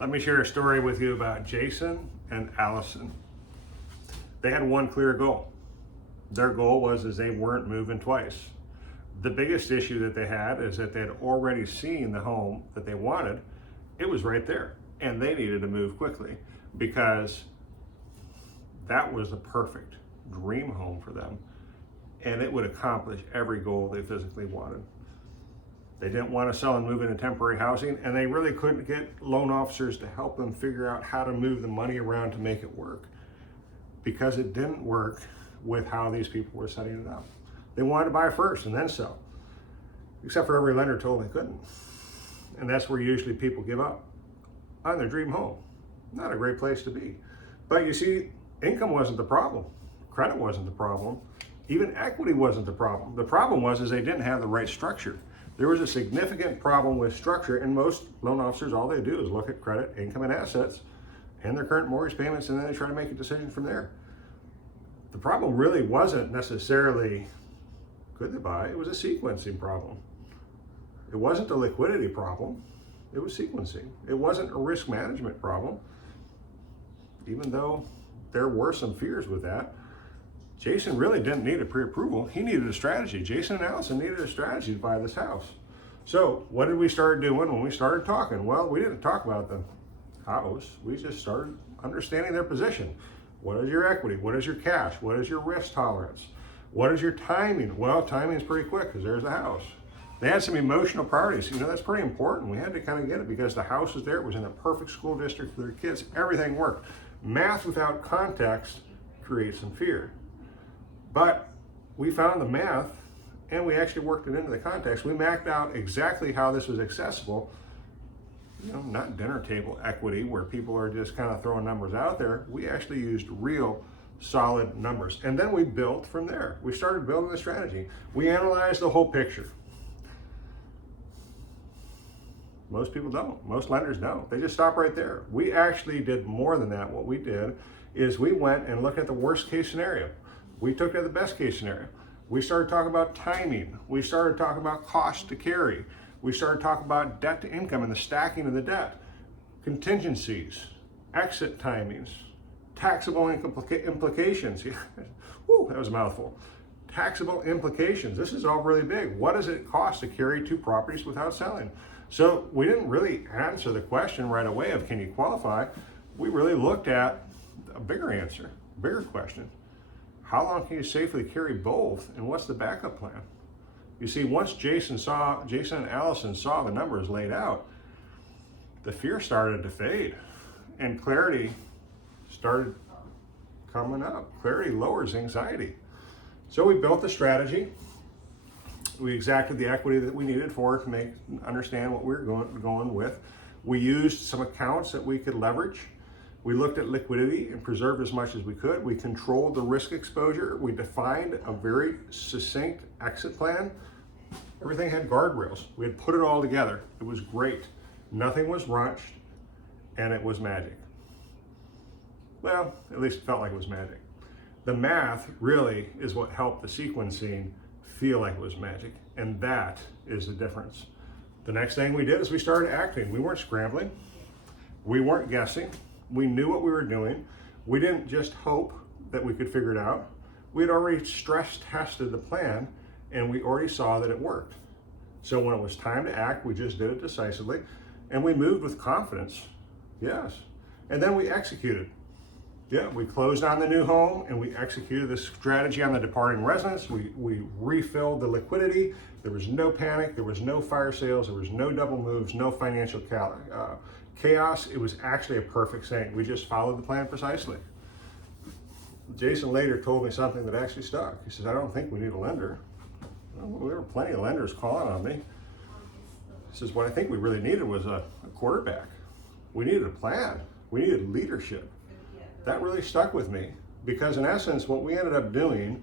Let me share a story with you about Jason and Allison. They had one clear goal. Their goal was they weren't moving twice. The biggest issue that they had is that they had already seen the home that they wanted. It was right there, and they needed to move quickly because that was the perfect dream home for them, and it would accomplish every goal they physically wanted. They didn't want to sell and move into temporary housing, and they really couldn't get loan officers to help them figure out how to move the money around to make it work, because it didn't work with how these people were setting it up. They wanted to buy first and then sell, except for every lender told them they couldn't. And that's where usually people give up on their dream home. Not a great place to be. But you see, income wasn't the problem. Credit wasn't the problem. Even equity wasn't the problem. The problem was they didn't have the right structure. There was a significant problem with structure, and most loan officers, all they do is look at credit, income, and assets, and their current mortgage payments, and then they try to make a decision from there. The problem really wasn't necessarily could they buy, it was a sequencing problem. It wasn't a liquidity problem, it was sequencing. It wasn't a risk management problem, even though there were some fears with that. Jason really didn't need a pre-approval, he needed a strategy. Jason and Allison needed a strategy to buy this house. So what did we start doing when we started talking? Well, we didn't talk about the house, we just started understanding their position. What is your equity? What is your cash? What is your risk tolerance? What is your timing? Well, timing is pretty quick because there's the house. They had some emotional priorities. That's pretty important. We had to kind of get it because the house was there. It was in a perfect school district for their kids. Everything worked. Math without context creates some fear. But we found the math and we actually worked it into the context. We mapped out exactly how this was accessible. Not dinner table equity where people are just kind of throwing numbers out there. We actually used real solid numbers. And then we built from there. We started building the strategy. We analyzed the whole picture. Most people don't. Most lenders don't. They just stop right there. We actually did more than that. What we did is we went and looked at the worst case scenario. We took it to the best case scenario. We started talking about timing. We started talking about cost to carry. We started talking about debt to income and the stacking of the debt, contingencies, exit timings, taxable implications. Whew, that was a mouthful. Taxable implications. This is all really big. What does it cost to carry two properties without selling? So we didn't really answer the question right away of can you qualify. We really looked at a bigger answer, bigger question. How long can you safely carry both, and what's the backup plan? You see, once Jason and Allison saw the numbers laid out, the fear started to fade and clarity started coming up. Clarity lowers anxiety. So we built the strategy. We exacted the equity that we needed for it to understand what we were going with. We used some accounts that we could leverage. We looked at liquidity and preserved as much as we could. We controlled the risk exposure. We defined a very succinct exit plan. Everything had guardrails. We had put it all together. It was great. Nothing was rushed, and it was magic. Well, at least it felt like it was magic. The math really is what helped the sequencing feel like it was magic, and that is the difference. The next thing we did is we started acting. We weren't scrambling. We weren't guessing. We knew what we were doing. We didn't just hope that we could figure it out. We had already stress tested the plan, and we already saw that it worked. So when it was time to act, we just did it decisively, and we moved with confidence. Yes. And then we executed. Yeah, we closed on the new home and we executed the strategy on the departing residents. We refilled the liquidity. There was no panic. There was no fire sales. There was no double moves, no financial chaos. It was actually a perfect thing. We just followed the plan precisely. Jason later told me something that actually stuck. He says, I don't think we need a lender. Well, there were plenty of lenders calling on me. He says, what I think we really needed was a quarterback. We needed a plan. We needed leadership. That really stuck with me because in essence, what we ended up doing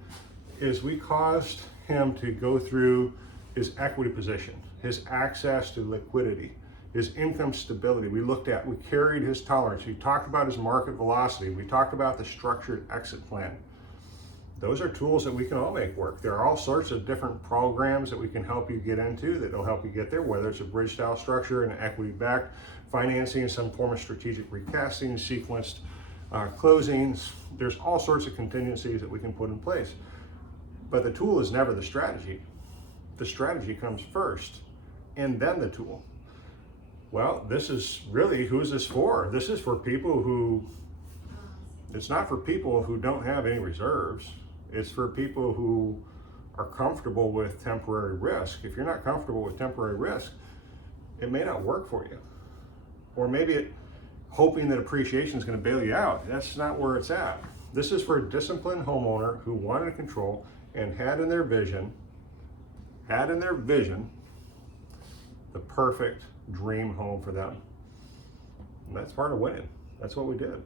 is we caused him to go through his equity position, his access to liquidity, his income stability. We carried his tolerance. We talked about his market velocity. We talked about the structured exit plan. Those are tools that we can all make work. There are all sorts of different programs that we can help you get into that will help you get there, whether it's a bridge style structure, an equity-backed financing, some form of strategic recasting, sequenced closings. There's all sorts of contingencies that we can put in place. But the tool is never the strategy. The strategy comes first, and then the tool. Well, this is really, who is this for? This is for people who, it's not for people who don't have any reserves. It's for people who are comfortable with temporary risk. If you're not comfortable with temporary risk, it may not work for you. Or maybe hoping that appreciation is going to bail you out. That's not where it's at. This is for a disciplined homeowner who wanted to control and had in their vision the perfect dream home for them. And that's part of winning. That's what we did.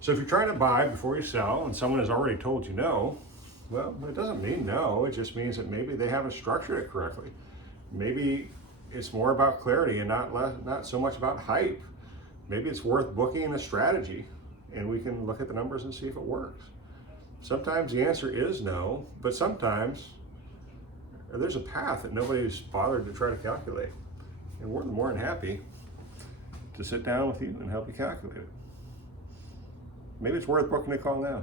So if you're trying to buy before you sell and someone has already told you no, well, it doesn't mean no. It just means that maybe they haven't structured it correctly. Maybe it's more about clarity and not so much about hype. Maybe it's worth booking a strategy and we can look at the numbers and see if it works. Sometimes the answer is no, but sometimes there's a path that nobody's bothered to try to calculate. And we're more than happy to sit down with you and help you calculate it. Maybe it's worth booking a call now.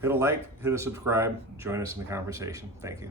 Hit a like, hit a subscribe, join us in the conversation. Thank you.